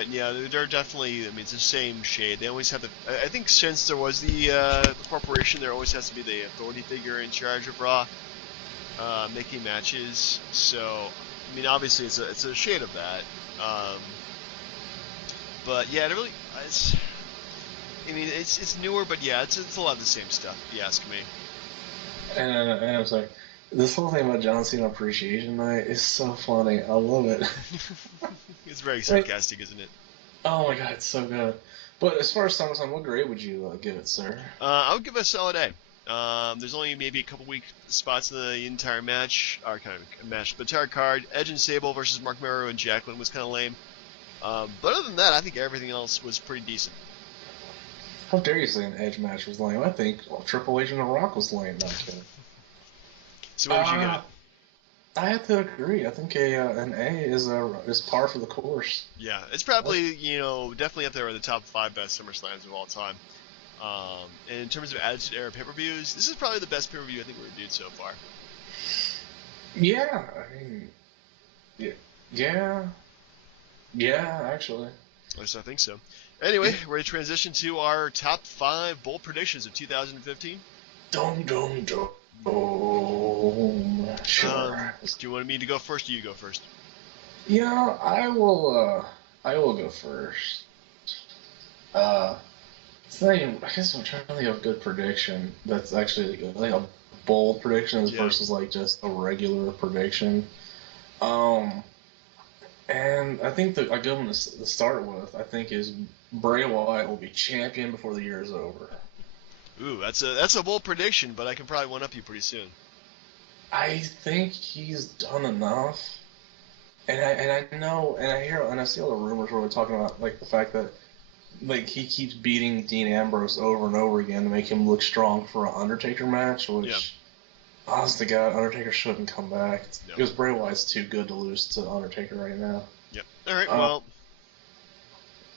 yeah, they're definitely. It's the same shade. They always have to. I think since there was the corporation, there always has to be the authority figure in charge of Raw. Making matches, so obviously it's a shade of that, but yeah, it's newer, but yeah, it's a lot of the same stuff, if you ask me. And I'm sorry, this whole thing about John Cena Appreciation Night is so funny. I love it. It's very sarcastic, isn't it? Oh my god, it's so good. But as far as Summerslam, what grade would you give it, sir? I would give it a solid A. There's only maybe a couple weak spots in the entire match, or kind of match, but entire card. Edge and Sable versus Mark Mero and Jacqueline was kind of lame. But other than that, I think everything else was pretty decent. How dare you say an Edge match was lame? I think Triple H and The Rock was lame. No, I'm kidding. So what would you give it? I have to agree. I think an A is par for the course. Yeah, it's probably definitely up there with the top 5 best SummerSlams of all time. And in terms of Attitude Era pay-per-views, this is probably the best pay-per-view I think we've reviewed so far. Yeah, yeah, actually. At least I think so. Anyway, we're going to transition to our top 5 bold predictions of 2015. Dum. Sure. Do you want me to go first, or you go first? I will go first. It's not even, I guess I'm trying to think of a good prediction that's actually like a bold prediction Yeah. versus like just a regular prediction. Um, and I think a good one to start with, I think, is Bray Wyatt will be champion before the year is over. Ooh, that's a bold prediction, but I can probably one up you pretty soon. I think he's done enough, and I know, and I hear, and I see all the rumors where we're talking about like the fact that like he keeps beating Dean Ambrose over and over again to make him look strong for an Undertaker match, Yeah. which honest to God, Undertaker shouldn't come back No. because Bray Wyatt's too good to lose to Undertaker right now. Yep. All right. Uh, Well.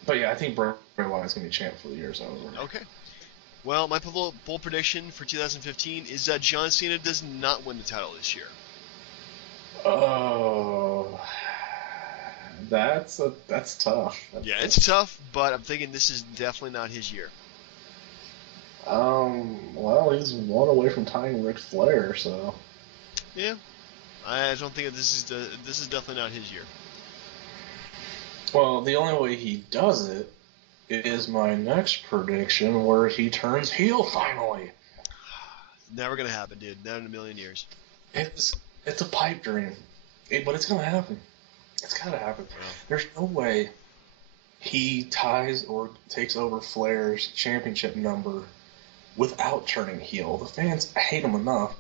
but yeah, I think Bray Wyatt's gonna be champ for the year's over. Okay. Well, my bold prediction for 2015 is that John Cena does not win the title this year. Oh, that's tough. Yeah, it's tough, but I'm thinking this is definitely not his year. Well, he's one away from tying Ric Flair, so. Yeah, I don't think this is definitely not his year. Well, the only way he does it is my next prediction, where he turns heel finally. Never gonna happen, dude. Not in a million years. It's it's a pipe dream, but it's gonna happen. It's gotta happen. Well, There's no way he ties or takes over Flair's championship number without turning heel. The fans hate him enough,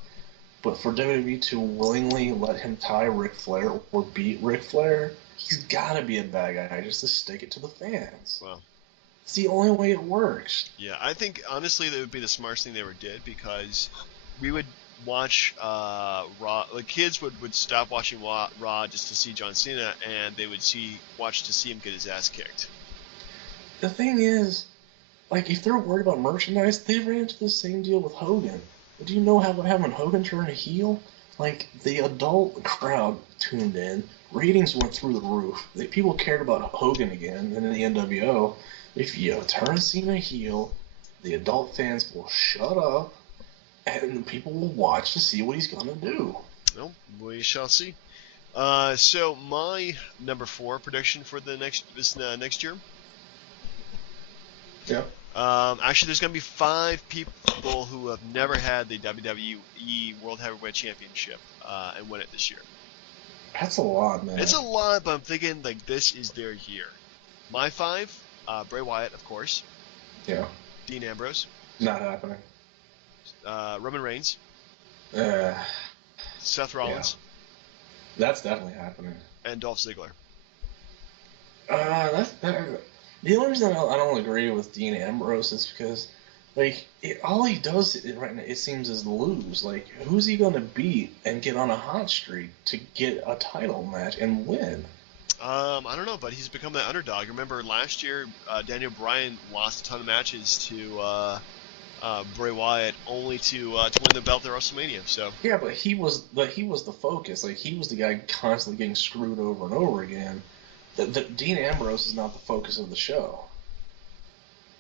but for WWE to willingly let him tie Ric Flair or beat Ric Flair, he's gotta be a bad guy just to stick it to the fans. well, It's the only way it works. yeah. I think honestly that would be the smartest thing they ever did because we would watch Raw. Like kids would stop watching Raw just to see John Cena, and they would watch to see him get his ass kicked. The thing is, like, if they're worried about merchandise, they ran into the same deal with Hogan. Do you know how having Hogan turn a heel? Like, the adult crowd tuned in, ratings went through the roof. People cared about Hogan again, and in the NWO, if you turn Cena heel, the adult fans will shut up, and people will watch to see what he's gonna do. Well, we shall see. So my number 4 prediction for this next year. Yeah. Actually, there's going to be 5 people who have never had the WWE World Heavyweight Championship and win it this year. That's a lot, man. It's a lot, but I'm thinking like this is their year. My 5: Bray Wyatt, of course. Yeah. Dean Ambrose. Not happening. Roman Reigns. Uh, Seth Rollins. that's definitely happening. And Dolph Ziggler. The only reason I don't agree with Dean Ambrose is because, like, all he does right now, it seems, is lose. Like, who's he going to beat and get on a hot streak to get a title match and win? I don't know, but he's become that underdog. Remember last year, Daniel Bryan lost a ton of matches to Bray Wyatt, only to win the belt at WrestleMania. So Yeah, but he was the focus. Like, he was the guy constantly getting screwed over and over again. Dean Ambrose is not the focus of the show.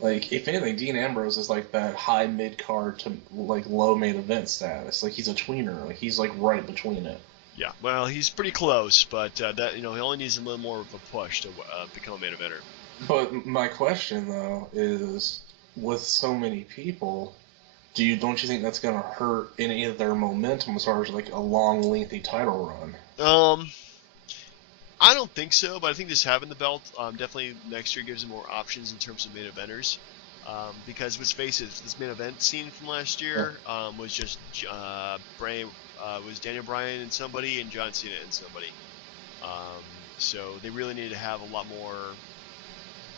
Like, if anything, Dean Ambrose is like that high mid card to like low main event status. Like, he's a tweener. Like, he's like right between it. yeah, well, he's pretty close, but that he only needs a little more of a push to become a main eventer. But my question though is, with so many people, don't you think that's gonna hurt any of their momentum as far as like a long, lengthy title run? I don't think so, but I think just having the belt definitely next year gives them more options in terms of main eventers. Because let's face it, this main event scene from last year was just was Daniel Bryan and somebody, and John Cena and somebody. So they really need to have a lot more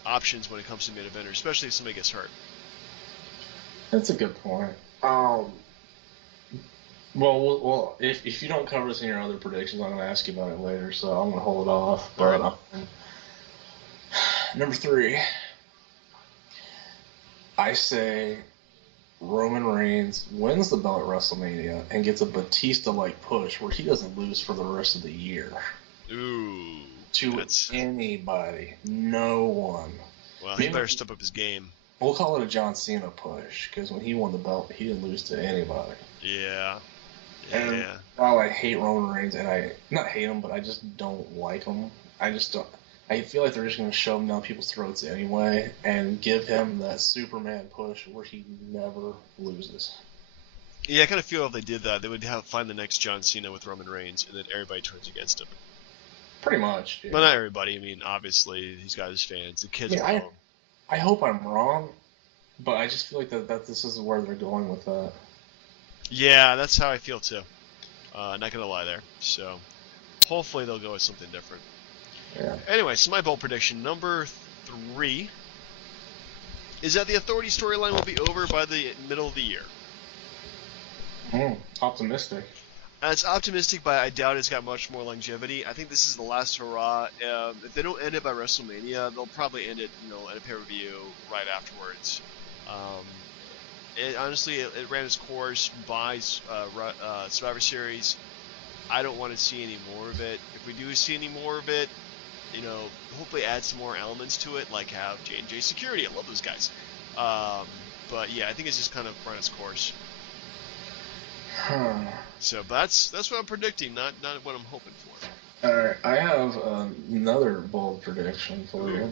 options when it comes to main eventers, especially if somebody gets hurt. That's a good point. Well, if you don't cover this in your other predictions, I'm going to ask you about it later, so I'm going to hold off. But All right. Number 3, I say Roman Reigns wins the belt at WrestleMania and gets a Batista-like push where he doesn't lose for the rest of the year. Ooh. To anybody. No one. Well, he better step up his game. We'll call it a John Cena push, because when he won the belt, he didn't lose to anybody. Yeah. And while I hate Roman Reigns, and I not hate him, but I just don't like him. I I feel like they're just going to shove him down people's throats anyway and give him that Superman push where he never loses. Yeah, I kind of feel if they did that, they would find the next John Cena with Roman Reigns, and then everybody turns against him. Pretty much. Yeah. Well, not everybody. I mean, obviously, he's got his fans. The kids will know. I hope I'm wrong, but I just feel like that this is where they're going with that. Yeah, that's how I feel too. Not gonna lie there. So, hopefully they'll go with something different. Yeah. Anyway, so my bold prediction number 3 is that the Authority storyline will be over by the middle of the year. Optimistic. It's optimistic, but I doubt it's got much more longevity. I think this is the last hurrah. If they don't end it by WrestleMania, they'll probably end it, at a pay-per-view right afterwards. Honestly, it ran its course by Survivor Series. I don't want to see any more of it. If we do see any more of it, hopefully add some more elements to it, like have J&J Security. I love those guys. But yeah, I think it's just kind of run its course. So, but that's what I'm predicting, not what I'm hoping for. All right, I have another bold prediction for you.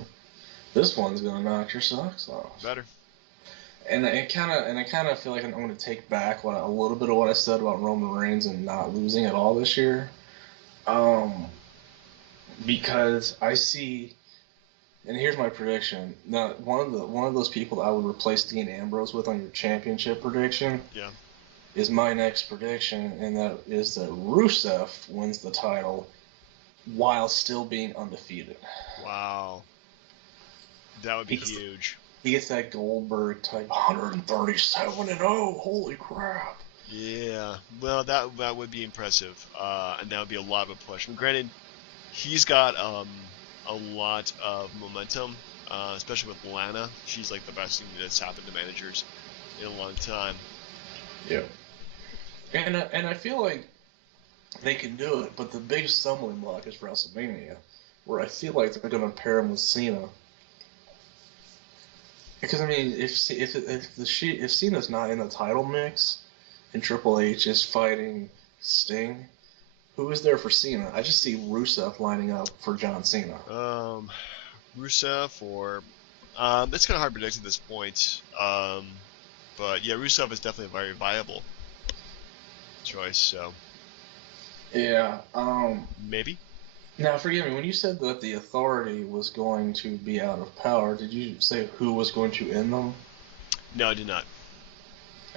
This one's gonna knock your socks off. Better. And I kind of feel like I'm going to take back a little bit of what I said about Roman Reigns and not losing at all this year, because I see, and here's my prediction. Now, one of those people that I would replace Dean Ambrose with on your championship prediction, is my next prediction, and that is that Rusev wins the title while still being undefeated. Wow, that would be huge. He gets that Goldberg type 137-0. Holy crap! Yeah, well, that would be impressive, and that would be a lot of a push. And granted, he's got a lot of momentum, especially with Lana. She's like the best thing that's happened to managers in a long time. Yeah, and I feel like they can do it, but the biggest stumbling block is WrestleMania, where I feel like they're going to pair him with Cena. Because I mean, if Cena's not in the title mix, and Triple H is fighting Sting, who is there for Cena? I just see Rusev lining up for John Cena. Rusev or it's kind of hard to predict at this point. But yeah, Rusev is definitely a very viable choice. So yeah, maybe. Now, forgive me, when you said that the Authority was going to be out of power, did you say who was going to end them? No, I did not.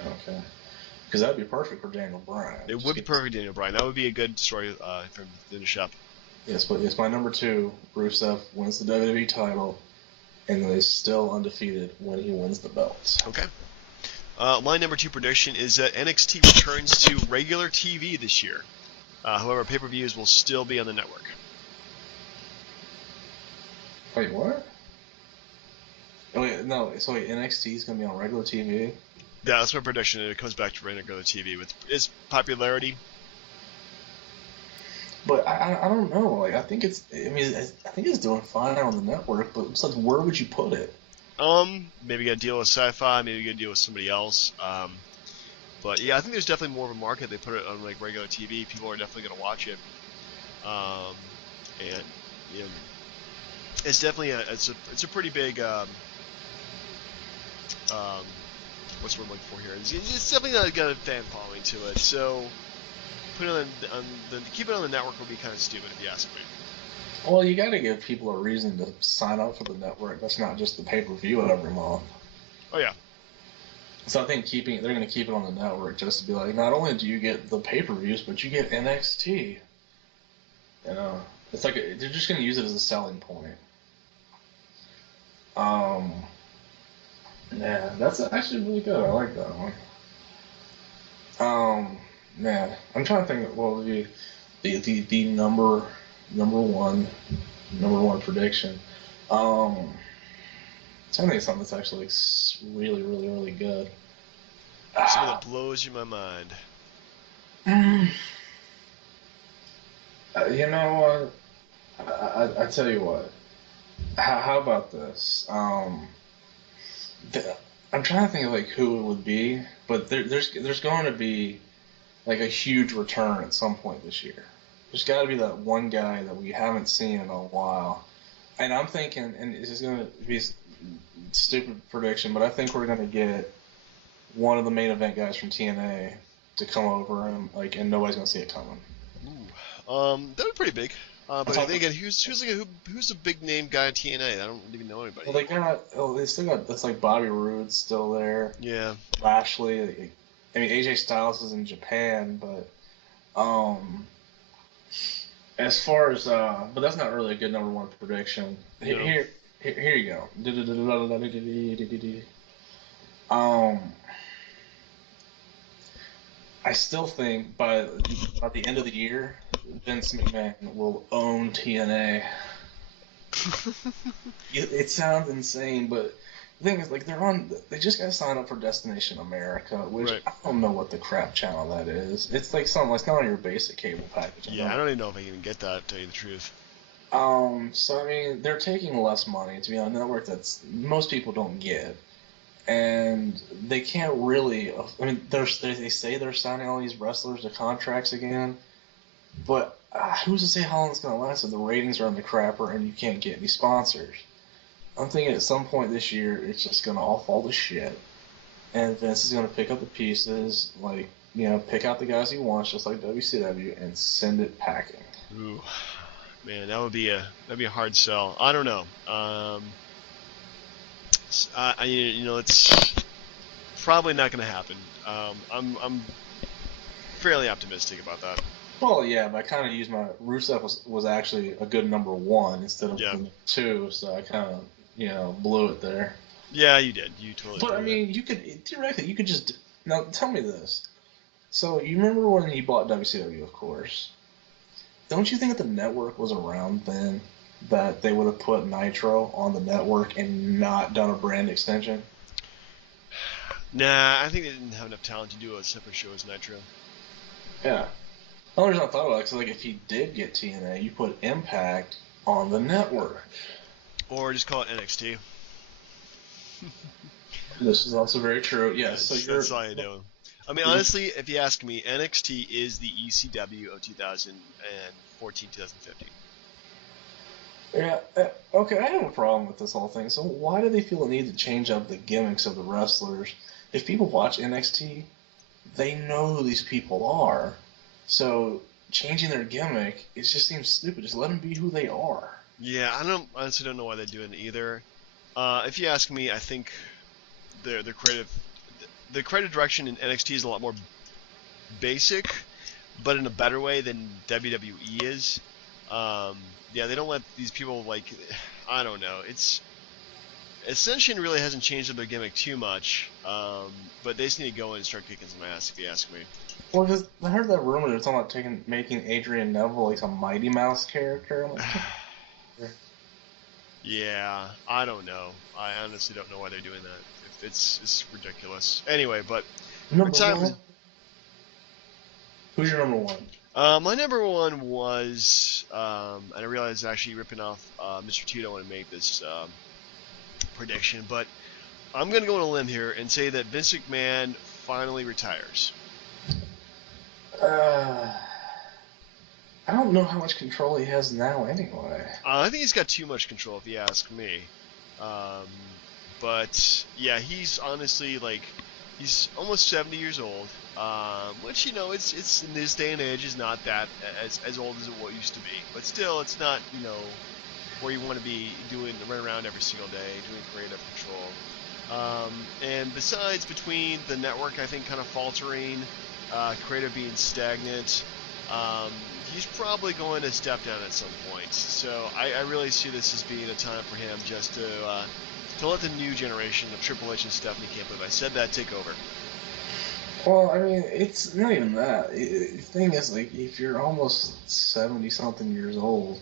Okay. Because that would be perfect for Daniel Bryan. It would be perfect for Daniel Bryan. That would be a good story for him to finish up. Yes, but it's my number 2. Rusev wins the WWE title, and is still undefeated when he wins the belts. Okay. My number 2 prediction is that NXT returns to regular TV this year. However, pay-per-views will still be on the network. Wait, what? Oh, wait, no. So wait, NXT is going to be on regular TV? Yeah, that's my prediction. It comes back to regular TV with its popularity. But I don't know. Like I think it's doing fine on the network. But it's like, where would you put it? Maybe get a deal with Sci-Fi. Maybe get a deal with somebody else. But yeah, I think there's definitely more of a market. They put it on like regular TV. People are definitely going to watch it. And you know, it's definitely it's a pretty big what's the word I'm looking for here? It's definitely got a fan following to it. So put it keep it on the network would be kind of stupid if you ask me. Well, you got to give people a reason to sign up for the network. That's not just the pay-per-view every month. Oh yeah. So I think they're going to keep it on the network just to be like, not only do you get the pay-per-views, but you get NXT. You know, it's like they're just going to use it as a selling point. Yeah, that's actually really good. I like that one. Man, I'm trying to think of what would be the number one prediction. I'm trying to think of something that's actually like really, really, really good. Something that blows you my mind. You know what? I tell you what. How about this? I'm trying to think of like who it would be, but there's going to be like a huge return at some point this year. There's got to be that one guy that we haven't seen in a while. And I'm thinking, and this is gonna be a stupid prediction, but I think we're gonna get one of the main event guys from TNA to come over and nobody's gonna see it coming. Ooh. That'd be pretty big. But again, who's a big name guy at TNA? I don't even know anybody. Well, they still got, it's like Bobby Roode's still there. Yeah. Lashley. I mean, AJ Styles is in Japan, but as far as but that's not really a good number one prediction. No. Here you go. Um, I still think by the end of the year, Vince McMahon will own TNA. It sounds insane, but the thing is, like, they just got signed up for Destination America, which right. I don't know what the crap channel that is. It's like something, it's kind of your basic cable package. Yeah, I don't even know if I can even get that, to tell you the truth. So I mean, they're taking less money to be on a network that's most people don't get, and they can't really. I mean, they say they're signing all these wrestlers to contracts again, but who's to say how long it's going to last if the ratings are on the crapper and you can't get any sponsors? I'm thinking at some point this year it's just going to all fall to shit, and Vince is going to pick up the pieces, like, pick out the guys he wants, just like WCW, and send it packing. Ooh, man, that'd be a hard sell. I don't know. It's probably not going to happen. I'm fairly optimistic about that. Well, yeah, but I kind of used Rusev was actually a good number one instead of the two, so I kind of blew it there. Yeah, you did. You totally. But I mean, theoretically you could just now tell me this. So you remember when he bought WCW, of course. Don't you think that the network was around then, that they would have put Nitro on the network and not done a brand extension? Nah, I think they didn't have enough talent to do a separate show as Nitro. Yeah. The only reason I thought about it is like if you did get TNA, you put Impact on the network. Or just call it NXT. This is also very true. Yes, that's all you do. I mean, honestly, if you ask me, NXT is the ECW of 2014, 2015. Yeah, okay, I have a problem with this whole thing. So why do they feel the need to change up the gimmicks of the wrestlers? If people watch NXT, they know who these people are. So changing their gimmick, it just seems stupid. Just let them be who they are. Yeah, I honestly don't know why they're doing it either. If you ask me, I think the creative direction in NXT is a lot more basic, but in a better way than WWE is. Yeah, they don't let these people, like, I don't know. Ascension really hasn't changed their gimmick too much, but they just need to go in and start kicking some ass, if you ask me. Well, because I heard that rumor they're talking about making Adrian Neville like some Mighty Mouse character. I'm like, yeah, I don't know. I honestly don't know why they're doing that. It's ridiculous. Anyway, but who's your number one? My number one was, and I realized actually ripping off Mr. Tito when I made this prediction, but I'm going to go on a limb here and say that Vince McMahon finally retires. I don't know how much control he has now anyway. I think he's got too much control, if you ask me. But yeah, he's honestly, like, he's almost 70 years old, which, it's in this day and age is not that as old as it used to be. But still, it's not, where you want to be running around every single day, doing creative control. And besides, between the network, I think, kind of faltering, creative being stagnant, he's probably going to step down at some point. So I really see this as being a time for him just to let the new generation of Triple H and Stephanie, can't believe I said that, take over. Well, I mean, it's not even that. The thing is, like, if you're almost 70-something years old,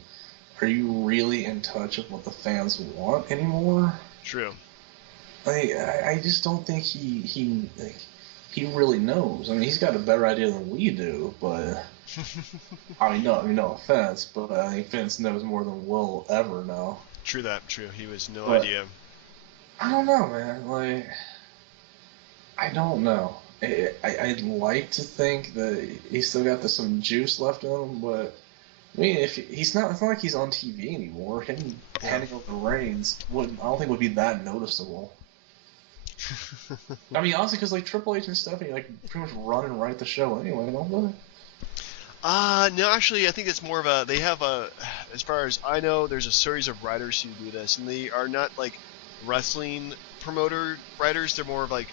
are you really in touch with what the fans want anymore? True. Like, I just don't think he really knows. I mean, he's got a better idea than we do, but I mean, no offense, but I think Vince knows more than we'll ever know. True that. True. He has no idea. I don't know, man. Like, I don't know. I'd like to think that he's still got some juice left in him, but I mean, if he's not, it's not like he's on TV anymore. Him Yeah. handing over the reins I don't think would be that noticeable. I mean, honestly, because like Triple H and Stephanie like pretty much run and write the show anyway, don't they? No, actually, I think it's more of a. They have a. As far as I know, there's a series of writers who do this, and they are not like wrestling promoter writers. They're more of like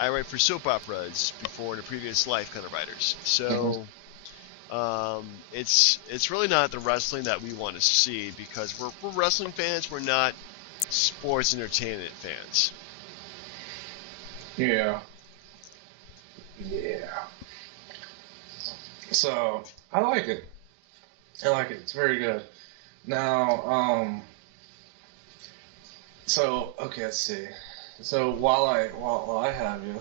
I write for soap operas before in a previous life kind of writers. So it's really not the wrestling that we want to see because we're wrestling fans. We're not sports entertainment fans. Yeah. Yeah. So I like it. I like it. It's very good. Now, so okay, let's see. So while I have you,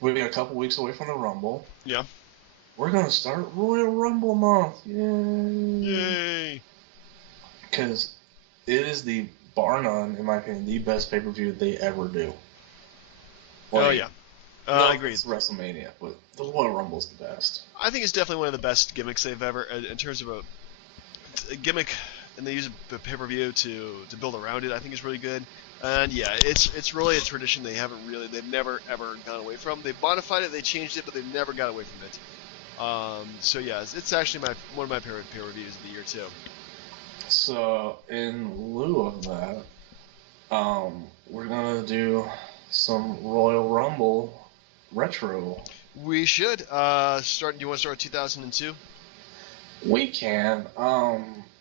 we're a couple weeks away from the Rumble. Yeah. We're gonna start Royal Rumble month. Yay! Yay! Because it is the bar none, in my opinion, the best pay per view they ever do. Oh yeah. I agree. It's WrestleMania, but the Royal Rumble's the best. I think it's definitely one of the best gimmicks they've ever, in terms of a gimmick, and they use the pay-per-view to build around it. I think it's really good, and yeah, it's really a tradition they've never ever gone away from. They modified it, they changed it, but they've never got away from it. So yeah, it's actually one of my favorite pay-per-views of the year too. So in lieu of that, we're gonna do some Royal Rumble retro. We should start. Do you want to start with 2002? We can,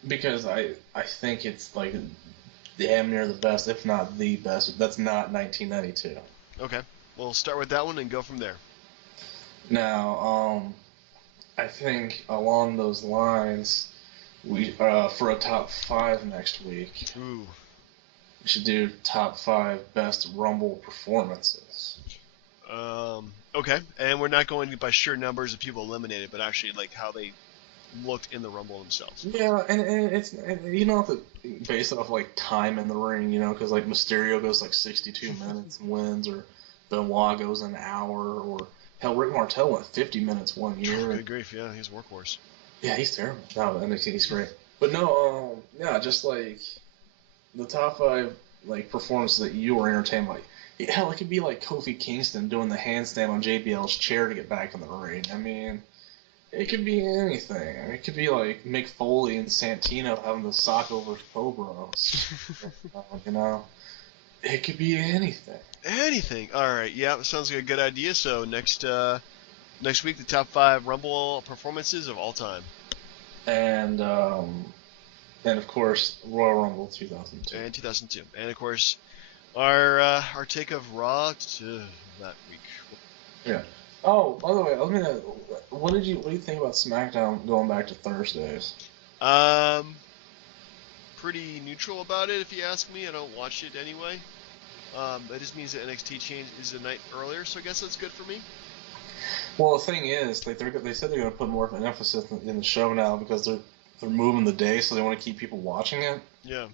because I think it's like damn near the best, if not the best. That's not 1992. Okay, we'll start with that one and go from there. Now, I think along those lines, we for a top five next week, Ooh. we should do top five best Rumble performances. Okay, and we're not going by sheer numbers of people eliminated, but actually like how they looked in the Rumble themselves. Yeah, and you don't have to base it off like time in the ring, because like Mysterio goes like 62 minutes and wins, or Benoit goes an hour, or hell, Rick Martel went 50 minutes one year. Good grief, yeah, he's a workhorse. Yeah, he's terrible. No, he's great. But no, yeah, just like the top five like performances that you were entertained by. Hell, it could be like Kofi Kingston doing the handstand on JBL's chair to get back in the ring. I mean, it could be anything. I mean, it could be like Mick Foley and Santino having the sock over Cobras. It could be anything. Anything. All right. Yeah, sounds like a good idea. So next week, the top five Rumble performances of all time. And of course Royal Rumble 2002. And 2002. And of course, our take of Raw that week. Yeah. Oh, by the way, what do you think about SmackDown going back to Thursdays? Pretty neutral about it, if you ask me. I don't watch it anyway. That just means that NXT change is a night earlier, so I guess that's good for me. Well, the thing is, like they said they're going to put more of an emphasis in the show now because they're moving the day, so they want to keep people watching it. Yeah.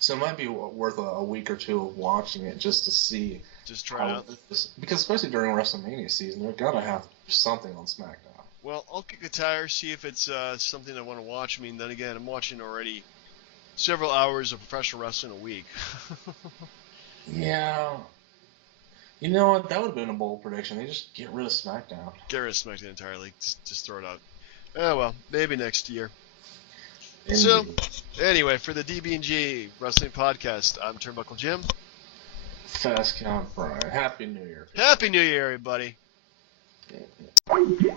So it might be worth a week or two of watching it just to see. Just try it out. Because especially during WrestleMania season, they're gonna have something on SmackDown. Well, I'll kick a tire, see if it's something I want to watch. I mean, then again, I'm watching already several hours of professional wrestling a week. Yeah. You know what? That would have been a bold prediction. They just get rid of SmackDown. Get rid of SmackDown entirely. Just throw it out. Oh, well, maybe next year. Indeed. So, anyway, for the DB&J Wrestling Podcast, I'm Turnbuckle Jim. Fast Count Brian. Happy New Year. Happy New Year, everybody. Yeah.